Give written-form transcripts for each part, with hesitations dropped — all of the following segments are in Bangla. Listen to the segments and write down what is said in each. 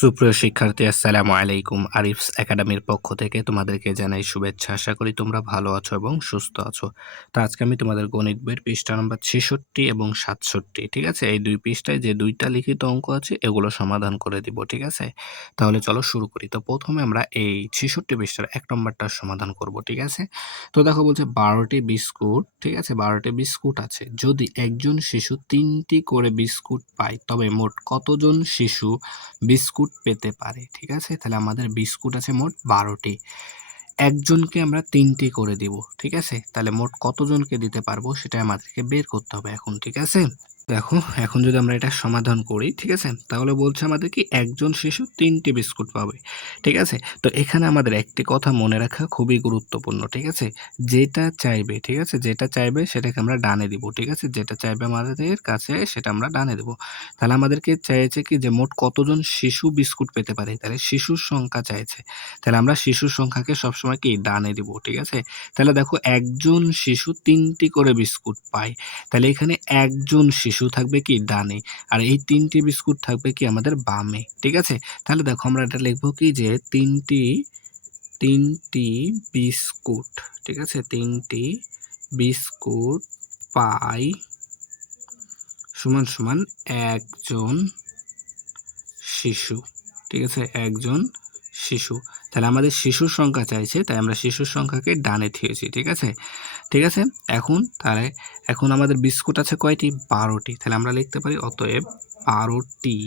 সুপ্রিয় শিক্ষার্থী আসসালামু আলাইকুম। আরিফস একাডেমির পক্ষ থেকে তোমাদেরকে জানাই শুভেচ্ছা। আশা করি তোমরা ভালো আছো এবং সুস্থ আছো। তো আজকে আমি তোমাদের গণিত বইয়ের পৃষ্ঠা নাম্বার ৬৬ এবং ৬৭, ঠিক আছে? এই ২ পৃষ্ঠায় যে ২ টা লিখিত অঙ্ক আছে এগুলো সমাধান করে দিব, ঠিক আছে? তাহলে চলো শুরু করি। তো প্রথমে আমরা এই ৬৬ পৃষ্ঠার ১ নম্বরটা সমাধান করব, ঠিক আছে? তো দেখো বলছে ১২ টি বিস্কুট, ঠিক আছে? ১২ টি বিস্কুট আছে। যদি একজন শিশু ৩ টি করে বিস্কুট পায় তবে মোট কতজন শিশু বিস্কুট পেতে পারে, ঠিক আছে? তাহলে আমাদের বিস্কুট আছে মোট ১২ টি। একজনকে আমরা ৩ টি করে দিব, ঠিক আছে? তাহলে মোট কতজনকে দিতে পারবো সেটা আমাদেরকে বের করতে হবে এখন, ঠিক আছে? দেখো এখন যদি আমরা এটা সমাধান করি, ঠিক আছে? তাহলে বলছে আমাদের কি একজন শিশু ৩ টি বিস্কুট পাবে, ঠিক আছে? তো এখানে আমাদের একটি কথা মনে রাখা খুবই গুরুত্বপূর্ণ, ঠিক আছে? যেটা চাইবে, ঠিক আছে? যেটা চাইবে সেটাকে আমরা ডানে দিব, ঠিক আছে? যেটা চাইবে আমাদের কাছে সেটা আমরা ডানে দিব। তাহলে আমাদেরকে চাইছে কি যে মোট কতজন শিশু বিস্কুট পেতে পারে? তাহলে শিশুর সংখ্যা চাইছে। তাহলে আমরা শিশুর সংখ্যাকে সবসময় কি ডানে দিব, ঠিক আছে? তাহলে দেখো একজন শিশু ৩ টি করে বিস্কুট পায়। তাহলে এখানে একজন শিশু থাকবে কি ডানে, আর এই ৩ টি বিস্কুট থাকবে কি আমাদের বামে, ঠিক আছে? তাহলে দেখো আমরা এটা লিখব কি যে ৩ টি বিস্কুট, ঠিক আছে? ৩ টি বিস্কুট পায় সমান একজন শিশু, ঠিক আছে? একজন শিশু। তাহলে আমাদের শিশুর সংখ্যা চাইছে, তাই আমরা শিশুর সংখ্যাকে ডানে থিয়েছি, ঠিক আছে? ঠিক আছে? এখন আমাদের বিস্কুট আছে কয়টি? ১২ টি। তাহলে আমরা লিখতে পারি অতএব ১২ টি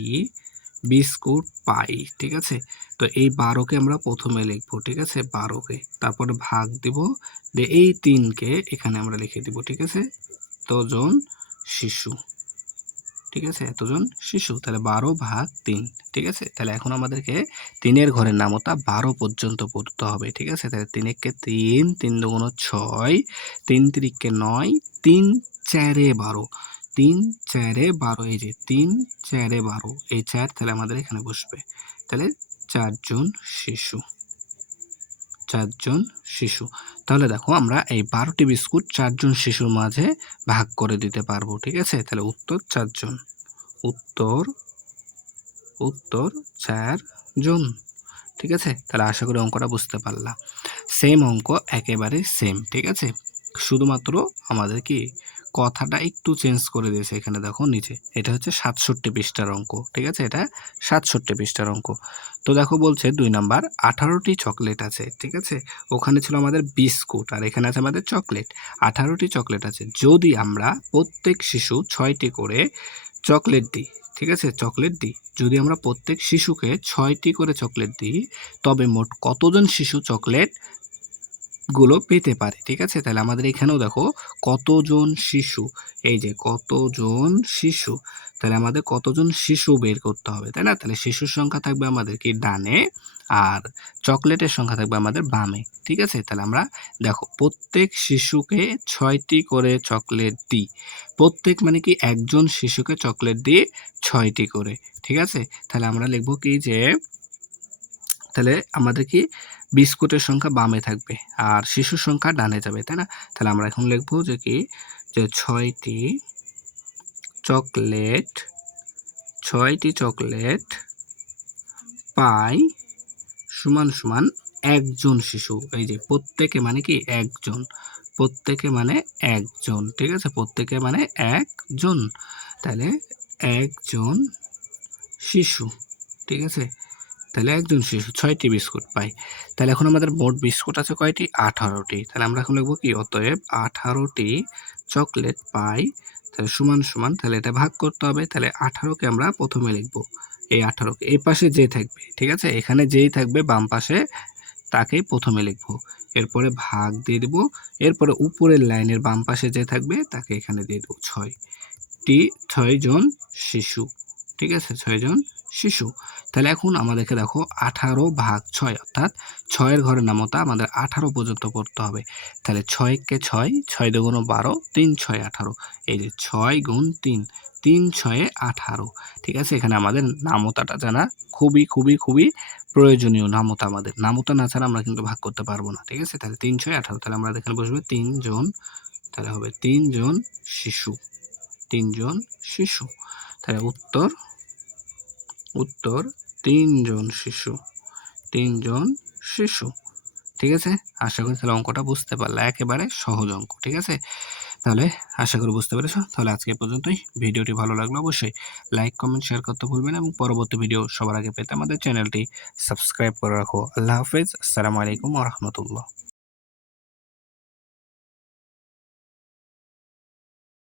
বিস্কুট পাই, ঠিক আছে? তো এই ১২ কে আমরা প্রথমে লিখব, ঠিক আছে? ১২ কে। তারপরে ভাগ দিব, দিয়ে এই ৩ কে এখানে আমরা লিখে দিব, ঠিক আছে? এতজন শিশু, ঠিক আছে? এতজন শিশু। তাহলে ১২ ভাগ ৩, ঠিক আছে? তাহলে এখন আমাদেরকে ৩ এর ঘরের নামতা ১২ পর্যন্ত পড়তে হবে, ঠিক আছে? তাহলে ৩ একে ৩, ৩ দুগুণ ৬, ৩ তিরিকে ৯, ৩ চারে ১২, ৩ চারে ১২, এই যে ৩ চারে ১২, এই ৪ তাহলে আমাদের এখানে বসবে। তাহলে ৪ জন শিশু, ৪ জন শিশু। তাহলে দেখো আমরা এই ১২ টি বিস্কুট ৪ জন শিশুর মাঝে ভাগ করে দিতে পারবো, ঠিক আছে? তাহলে উত্তর ৪ জন। উত্তর উত্তর ৪ জন, ঠিক আছে? তাহলে আশা করি অঙ্কটা বুঝতে পারলা। সেম অঙ্ক, একেবারে সেম, ঠিক আছে? শুধুমাত্র আমাদের কি কথাটা একটু চেঞ্জ করে দিয়েছে এখানে দেখো নিচে। এটা হচ্ছে ৬৭ পৃষ্ঠার অঙ্ক, ঠিক আছে? এটা ৬৭ পৃষ্ঠার অঙ্ক। তো দেখো বলছে ২ নাম্বার ১৮ টি চকলেট আছে, ঠিক আছে? ওখানে ছিল আমাদের বিস্কুট আর এখানে আছে আমাদের চকলেট। ১৮ টি চকলেট আছে। যদি আমরা প্রত্যেক শিশু ৬ টি করে চকলেট দিই, ঠিক আছে? চকলেট দিই। যদি আমরা প্রত্যেক শিশুকে ৬ টি করে চকলেট দিই, তবে মোট কতজন শিশু চকলেট গুলো পেতে পারে, ঠিক আছে? তাহলে আমাদের এখানেও দেখো কতজন শিশু, এই যে কতজন শিশু, তাহলে আমাদের কতজন শিশু বের করতে হবে, তাই না? তাহলে শিশুর সংখ্যা থাকবে আমাদের কি ডানে, আর চকলেটের সংখ্যা থাকবে আমাদের বামে, ঠিক আছে? তাহলে আমরা দেখো প্রত্যেক শিশুকে ৬টি করে চকলেট দিই। প্রত্যেক মানে কি একজন শিশুকে চকলেট দিই ৬টি করে, ঠিক আছে? তাহলে আমরা লিখব কি যে তাহলে আমাদের কি বিস্কুটের সংখ্যা বামে থাকবে আর শিশুর সংখ্যা ডানে যাবে, তাই না? তাহলে আমরা এখন লিখবো যে কি যে ৬টি চকলেট ৬টি চকলেট পাই সমান একজন শিশু। এই যে প্রত্যেকে মানে কি একজন, প্রত্যেকে মানে একজন, ঠিক আছে? প্রত্যেকে মানে একজন, তাহলে একজন শিশু, ঠিক আছে? তাহলে একজন শিশু ৬টি বিস্কুট পায়। তাহলে এখন আমাদের মোট বিস্কুট আছে কয়টি? ১৮টি। তাহলে আমরা এখন লিখব কি অতএব ১৮টি চকলেট পাই, তাহলে সমান তাহলে এটা ভাগ করতে হবে। তাহলে ১৮ কে আমরা প্রথমে লিখব। এই ১৮ কে এই পাশে যে থাকবে, ঠিক আছে? এখানে যেই থাকবে বাম পাশে তাকেই প্রথমে লিখব। এরপরে ভাগ দিয়ে দিব। এরপরে উপরের লাইনের বাম পাশে যে থাকবে তাকে এখানে দিয়ে দেব ৬ টি, ৬ জন শিশু, ঠিক আছে? ৬ জন শিশু। তাহলে এখন আমাদেরকে দেখো ১৮ ভাগ ৬ অর্থাৎ ৬ এর ঘরের নামতা আমাদের ১৮ পর্যন্ত পড়তে হবে। তাহলে ৬ কে ৬, ৬ দুগুণ ১২, ৩ ৬ ১৮, এই যে ৬ গুণ ৩, ৩ ৬ ১৮, ঠিক আছে? এখানে আমাদের নামতাটা জানা খুবই প্রয়োজনীয়। নামতা আমাদের নামতা না ছাড়া আমরা কিন্তু ভাগ করতে পারবো না, ঠিক আছে? তাহলে ৩ ৬ ১৮, তাহলে আমরা এখানে বসবে ৩ জন, তাহলে হবে ৩ জন শিশু, ৩ জন শিশু। তাহলে উত্তর তিনজন শিশু, তিনজন শিশু। ঠিক আছে, আশা করি তাহলে অঙ্কটা বুঝতে পারলে, একেবারে সহজ অঙ্ক। ঠিক আছে, তাহলে আশা করি বুঝতে পেরেছো। তাহলে আজকে এ পর্যন্তই। ভিডিওটি ভালো লাগলে অবশ্যই লাইক কমেন্ট শেয়ার করতে ভুলবেন না এবং পরবর্তী ভিডিও সবার আগে পেতে আমাদের চ্যানেলটি সাবস্ক্রাইব করে রাখো। আল্লাহ হাফেজ, আসসালামু আলাইকুম ওয়া রাহমাতুল্লাহ।